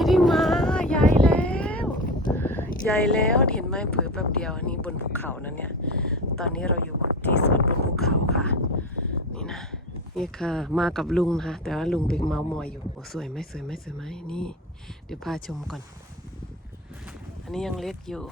ไม่ได้มาใหญ่แล้วใหญ่แล้วเห็นไหมเผือแป๊บเดียวอันนี้บนภูเขานะเนี่ย ตอนนี้เราอยู่ที่สวนบนภูเขาค่ะ นี่นะนี่ค่ะ มากับลุงนะคะแต่ว่าลุงไปเมามอยอยู่โอ้สวยไหมสวยไหมสวยไหมนี่ เดี๋ยวพาชมก่อน อันนี้ยังเล็กอยู่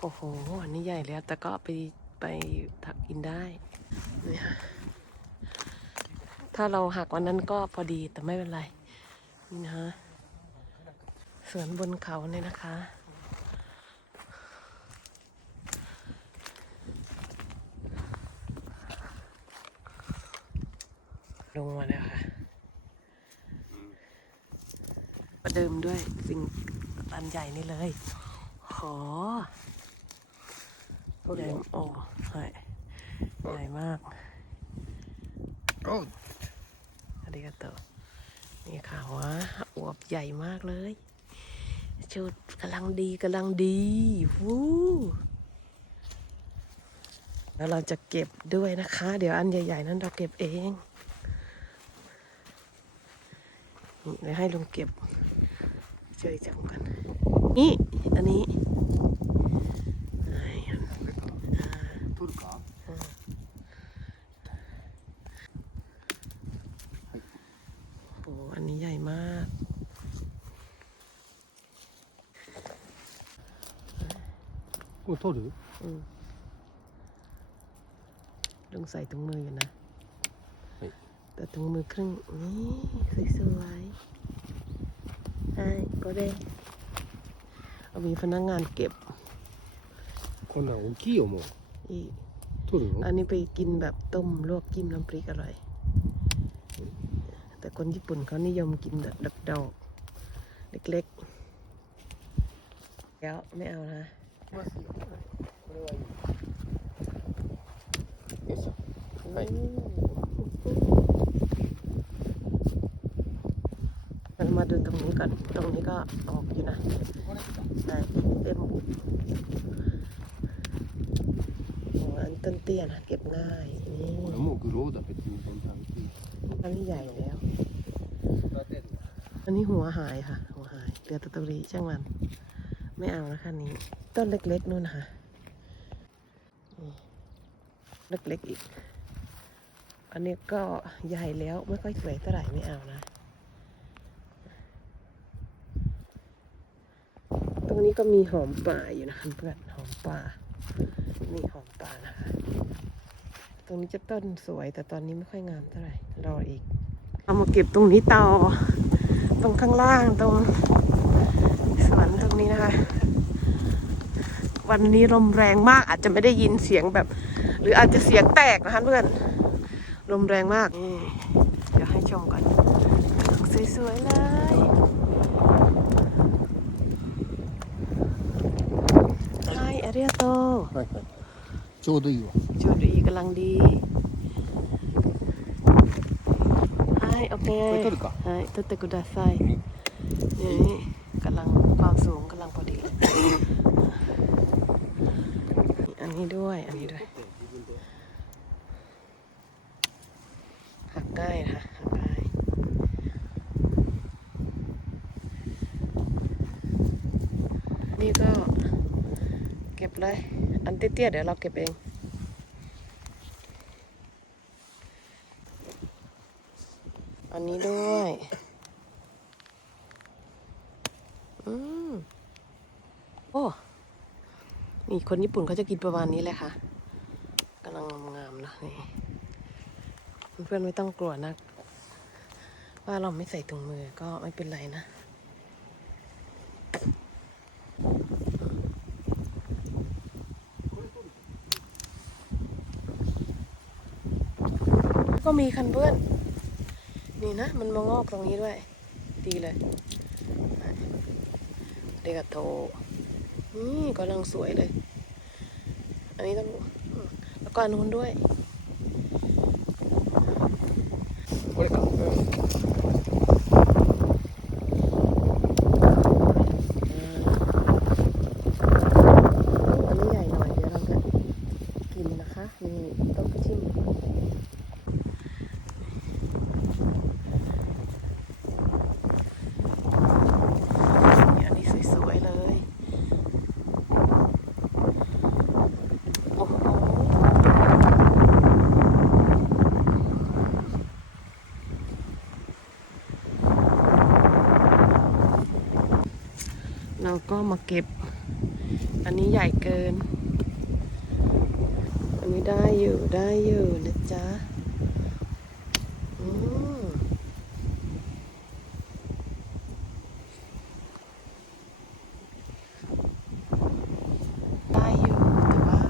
โอ้โห อันนี้ใหญ่แล้ว แต่ก็ไปไปถักกินได้เนี่ค่ะ ถ้าเราหักวันนั้นก็พอดีแต่ไม่เป็นไร นี่นะฮะสวนบนเขาเนี่ยนะคะ ลงมาแล้วค่ะ ประเดิมด้วยสิ่งอันใหญ่นี่เลยโหใหญ่โอ้ใช่ใหญ่มาก Oh, กาโตนี่ค่ะวะอวบใหญ่มากเลยชุดกำลังดีกำลังดีวู้แล้วเราจะเก็บด้วยนะคะ เดี๋ยวอันใหญ่ ๆ นั้นเราเก็บเองเดี๋ยวให้ลุงเก็บช่วยจับกันนี่อันนี้ これ取る อืมลุงใส่ถุงมืออยู่นะ เฮ้ย แต่ถุงมือครึ่ง นี่สวยๆใช่ก็ได้เอามีพนักงานเก็บ こんなん大きいよもう อีก 取る อั の นนี้ไปกินแบบต้มลวกจิ้มน้ำพริกอร่อย แต่คนญี่ปุ่นเขานิยมกินแบบดอกดอกๆเล็กๆ แล้วไม่เอานะ ますよこれはいいよいしょはい เรามาดูตรงนี้ก่อน ตรงนี้ก็ออกอยู่นะ これか ใช่เต็มบุโอ้อันต้นเตี้ยนะเก็บง่าย นี่ これもうグローだ別に全然 อันนี้ใหญ่แล้ว 育てる อันนี้หัวหายค่ะ หัวหายเหลือแตะตรีช่างมัน ไม่เอานะคะนี้ ต้นเล็กๆนู่นนะคะเล็กๆอีก อันนี้ก็ใหญ่แล้วไม่ค่อยสวยเท่าไหร่ไม่เอานะ ตรงนี้ก็มีหอมป่าอยู่นะคะเพื่อนหอมป่านี่หอมป่านะคะ ตรงนี้จะต้นสวยแต่ตอนนี้ไม่ค่อยงามเท่าไหร่รออีก เอามาเก็บตรงนี้ต่อตรงข้างล่างตรง สวนตรงนี้นะคะ วันนี้ลมแรงมากอาจจะไม่ได้ยินเสียงแบบ หรืออาจจะเสียงแตกนะคะเพื่อน ลมแรงมากนี่เดี๋ยวให้ชมก่อนสวยๆเลยไฮอาริยโต はいはいちょうどいいわ จุดอีกำลังดีไฮโอเค これ取るか ไฮ取ってくださいนี่ กำลังความสูงกำลังพอดี อันนี้ด้วย อันนี้ด้วย หักง่ายนะคะหักง่ายนี่ก็เก็บเลย อันเตี้ยๆเดี๋ยวเราเก็บเองอันนี้ด้วย อืม โอ้ นี่คนญี่ปุ่นเขาจะกินประมาณนี้เลยค่ะกำลังงามๆนะนี่เพื่อนๆไม่ต้องกลัวนะ ว่าเราไม่ใส่ถุงมือก็ไม่เป็นไรนะก็มีคันเพื่อน นี่นะ มันมางอกตรงนี้ด้วย ดีเลย เด็กโท นี่กำลังสวยเลย อันนี้ต้องแล้วก็อันนู้นด้วยโอ้ยก็ เราก็มาเก็บ อันนี้ใหญ่เกิน อันนี้ได้อยู่ได้อยู่นะจ๊ะอืมได้อยู่แต่ว่า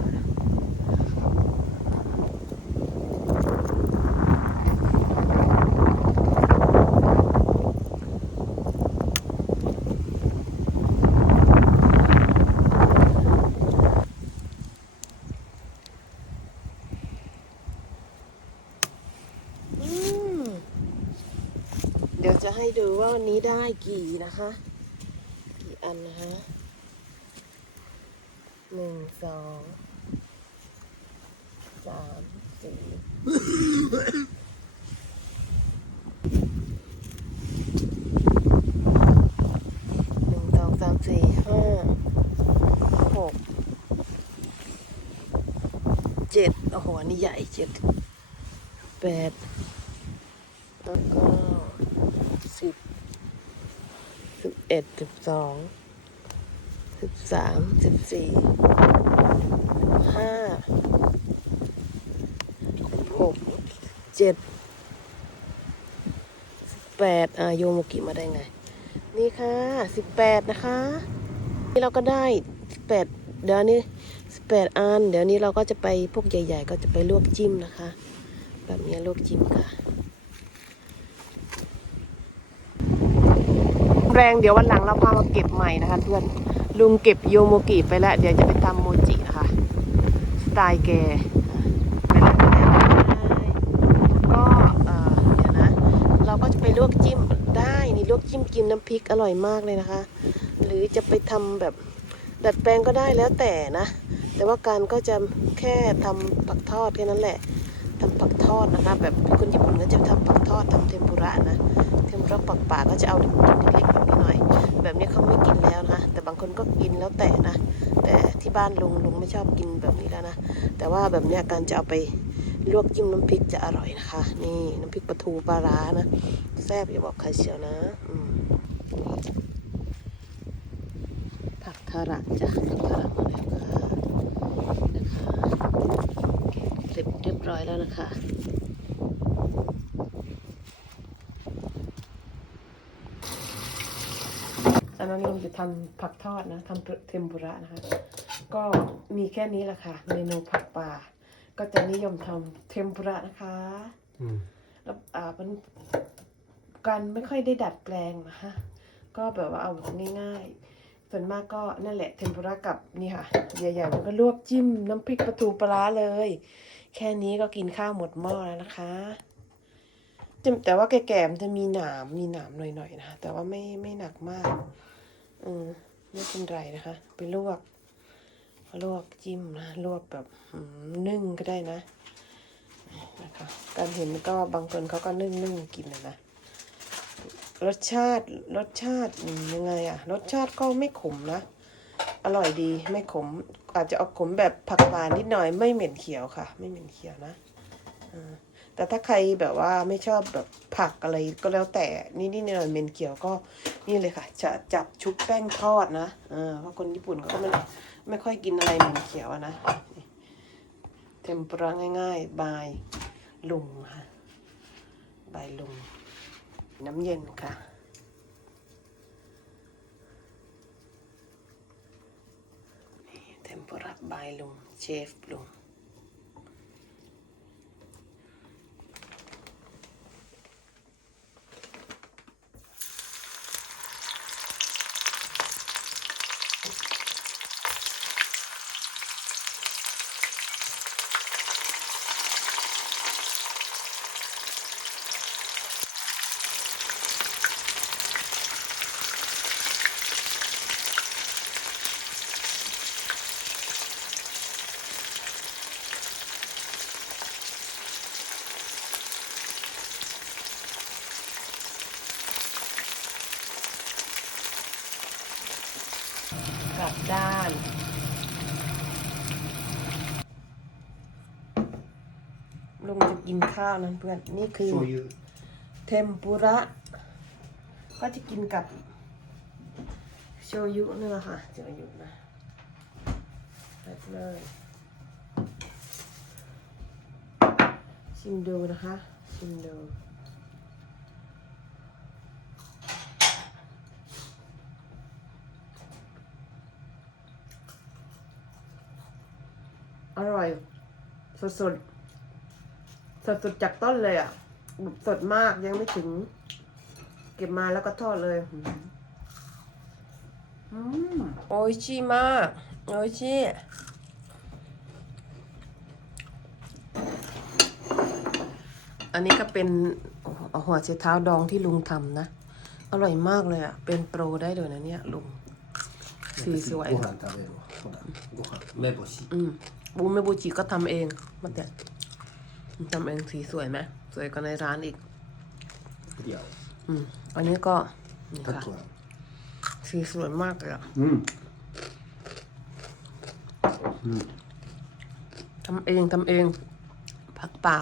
อืมเดี๋ยว จะให้ดูว่าวันนี้ได้กี่นะคะ กี่อันนะคะหนึ่งสองสามสี่หนึ่งสองสามสี่ห้าหกเจ็ดโอ้โหอันนี้ใหญ่เจ็ดแปดแล้วก็ สิบสิบเอ็ดสิบสองสิบสามสิบสี่ห้าหกเจ็ดสิบแปดอ่าโยโมกิมาได้ไง นี่ค่ะสิบแปดนะคะ นี่เราก็ได้สิบแปดเดี๋ยวนี้สิบแปดอัน เดี๋ยวนี้เราก็จะไปพวกใหญ่ ๆ ก็จะไปลวกจิ้มนะคะ แบบนี้ลวกจิ้มค่ะ แรงเดี๋ยววันหลังเราพามาเก็บใหม่นะคะ เพื่อนลุงเก็บโยโมกิไปแล้ว เดี๋ยวจะไปทำโมจินะคะ สไตล์แกลวไปแล้วก็เออเดี๋ยวนะ เราก็จะไปลวกจิ้มได้นี่ลวกจิ้มกินน้ำพริกอร่อยมากเลยนะคะ หรือจะไปทำแบบดัดแปลงก็ได้แล้วแต่นะ แต่ว่าการก็จะแค่ทำปักทอดแค่นั้นแหละทำปักทอดนะคะ แบบคนญี่ปุ่นก็จะทำปักทอดทำเทมปุระนะ เทมปุระปักป่าก็จะเอาเล็กๆแบบนี้หน่อย แบบนี้เขาไม่กินแล้วนะแต่บางคนก็กินแล้วแต่นะ แต่ที่บ้านลุงลุงไม่ชอบกินแบบนี้แล้วนะ แต่ว่าแบบนี้การจะเอาไปลวกจิ้มน้ำพริกจะอร่อยนะคะ นี่น้ำพริกปลาทูปลาร้านะแซ่บอย่าบอกใครเชียวนะผักทาระจ้ะผักทาระมาแล้วค่ะนะคะเสร็จเรียบร้อยแล้วนะคะ อันนั้นลุงจะทำผักทอดนะทำเทมปุระนะคะ ก็มีแค่นี้แหละค่ะ เมนูผักป่า ก็จะนิยมทำเทมปุระนะคะうん。แล้วอ่ามันการไม่ค่อยได้ดัดแปลงนะคะก็แบบว่าเอาง่ายๆ ส่วนมากก็นั่นแหละเทมปุระกับนี่ค่ะใหญ่ๆมันก็ลวกจิ้มน้ำพริกปลาทูปลาร้าเลย แค่นี้ก็กินข้าวหมดหม้อแล้วนะคะแต่แต่ว่าแก่ๆมันจะมีหนามมีหนามหน่อยๆนะคะแต่ว่าไม่ไม่หนักมาก อืมไม่เป็นไรนะคะ ไปลวก ลวกจิ้มนะลวกแบบนึ่งก็ได้นะนะคะการเห็นก็บางคนเขาก็นึ่งนึ่งกินนะนะรสชาติรสชาติยังไงอะรสชาติก็ไม่ขมนะ อร่อยดีไม่ขม อาจจะออกขมแบบผักหวานนิดหน่อยไม่เหม็นเขียวค่ะ ไม่เหม็นเขียวนะอ่า แต่ถ้าใครแบบว่าไม่ชอบแบบผักอะไรก็แล้วแต่นี่นี่หน่อยเมนเขียวก็นี่เลยค่ะ จะจับชุบแป้งทอดนะอ่าเพราะคนญี่ปุ่นเขาก็ไม่ไม่ค่อยกินอะไรเหม็นเขียวนะเทมปุระง่าย ๆ บายลุงค่ะใบลุง น้ำเย็นค่ะเทมปุระใบลุงเชฟลุง กลับด้าน ลุงจะกิน ข้าวนั้นเพื่อน นี่คือ醤油。เทมปุระ ก็จะกินกับโชยุนี่แหละค่ะโชยุนะใส่ไปเลยชิมดูนะคะ ชิมดูอร่อยสดสด สดสดๆจากต้นเลยอ่ะแบบสดมากยังไม่ถึง เก็บมาแล้วก็ทอดเลยอืมอืมโอ้ยชิมากโอ้ยชิอันนี้ก็เป็นหัวเชเท้าดองที่ลุงทำนะ อร่อยมากเลยอ่ะ เป็นโปรได้เลยนะเนี่ยลุง สีสวย ご飯食べるわほらご飯目星 อืมบูเมบูจิก็ทำเองมาแต่ ทำเองสีสวยไหมสวยกว่าในร้านอีก いや อืม อันนี้ก็นี่ タ ค่ะ ックは สีสวยมากเลยอะ うんうん ทำเองทำเอง ผักป่า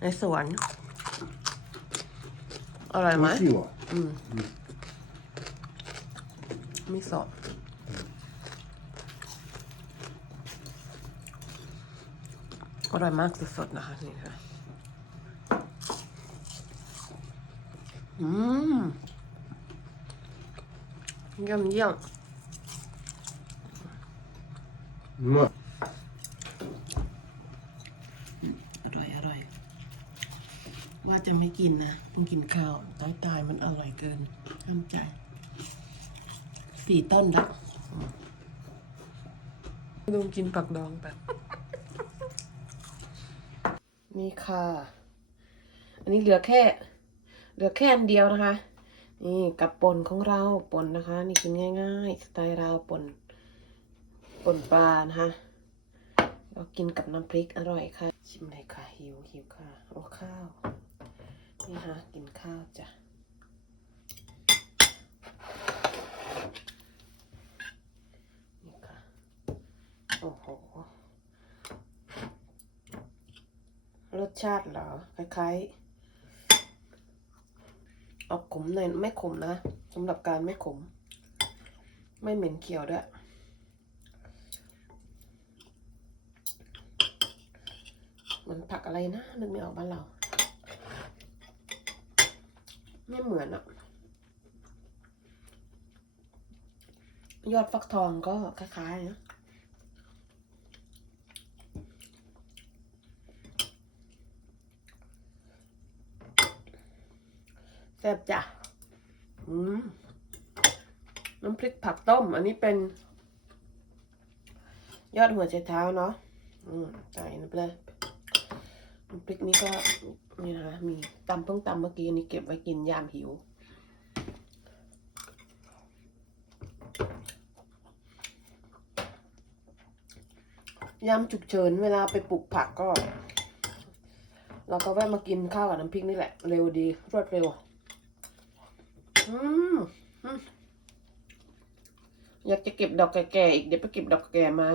ในสวน อร่อยไหม 美味しいわ มีสอ อร่อยมากสดๆนะคะนี่ค่ะอืมเยี่ยมเยี่ยมอร่อยอร่อย ว่าจะไม่กินนะต้องกินข้าวตายตายมันอร่อยเกินห้ามใจสี่ต้นละลองกินผักดองแบบ นี่ค่ะ อันนี้เหลือแค่ เหลือแค่อันเดียวนะคะ นี่กับป่นของเราป่นนะคะ นี่กินง่ายๆสไตล์เราป่นป่นปลานะคะเรากินกับน้ำพริกอร่อยค่ะ ชิมเลยค่ะหิวหิวค่ะโอ้ข้าว นี่ฮะกินข้าวจ้ะ นี่ค่ะ โอ้โห รสชาติเหรอ คล้ายๆ ออกขมหน่อยไม่ขมนะสำหรับการไม่ขม ไม่เหม็นเขียวด้วยมันผักอะไรนะนึกไม่ออกบ้านเรา ไม่เหมือนอะยอดฟักทองก็คล้ายๆนะ ซ่บจ้ะน้ำพริกผักต้ม อันนี้เป็น ยอดหัวใจเท้าเนาะอืมใส่ไปเลยน้ำพริกนี้ก็นี่นะคะมีตำเพิ่งตำเมื่อกี้นนี้เก็บไว้กินยามหิวยามฉุกเฉินเวลาไปปลูกผักก็ เราก็แวะมากินข้าวกับน้ำพริกนี่แหละ เร็วดี รวดเร็ว อืมอยากจะเก็บดอกแก่ๆอีกเดี๋ยวไปเก็บดอกแก่มา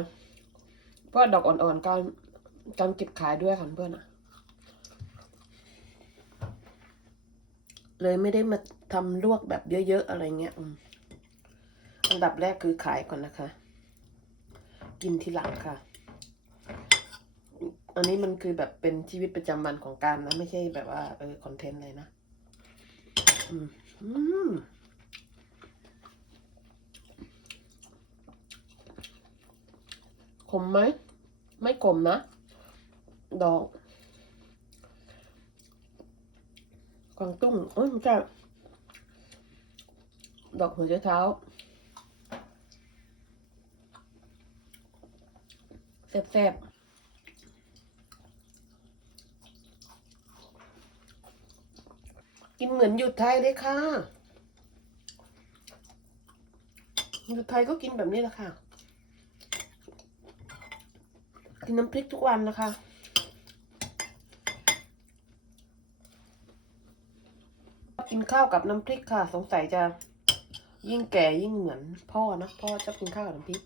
เพราะว่าดอกอ่อนๆการการเก็บขายด้วยค่ะเพื่อนอะเลยไม่ได้มาทำลวกแบบเยอะๆอะไรเงี้ยอันดับแรกคือขายก่อนนะคะ กินทีหลังค่ะ อันนี้มันคือแบบเป็นชีวิตประจำวันของการนะ ไม่ใช่แบบว่าเออคอนเทนต์เลยนะ อืม อืมขมไหม ไม่ขมนะ ดอกกวางตุ้งเอ้ยไม่ใช่ดอกหัวใจเท้าแซ่บๆ กินเหมือนอยู่ไทยเลยค่ะอยู่ไทยก็กินแบบนี้แหละค่ะ กินน้ำพริกทุกวันนะคะกินข้าวกับน้ำพริกค่ะ สงสัยจะยิ่งแก่ยิ่งเหมือนพ่อนะพ่อชอบกินข้าวกับน้ำพริก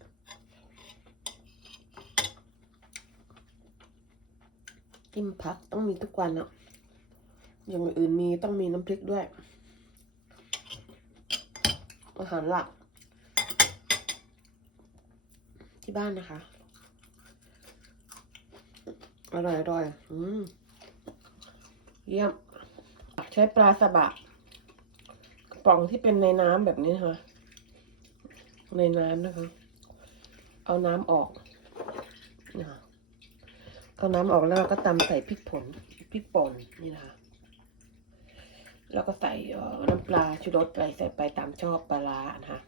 กินผักต้องมีทุกวันอะ อย่างอื่นมีต้องมีน้ำพริกด้วย อาหารหลัก ที่บ้านนะคะ อร่อยอร่อยอืมเยี่ยม ใช้ปลาสบะกระป๋องที่เป็นในน้ำแบบนี้นะคะ ในน้ำนะคะ เอาน้ำออกนะคะเอาน้ำออกแล้วก็ตำใส่พริกผงพริกป่นนี่นะคะ แล้วก็ใส่น้ำปลาชูรสอะไรใส่ไปตามชอบปลาร้านะคะ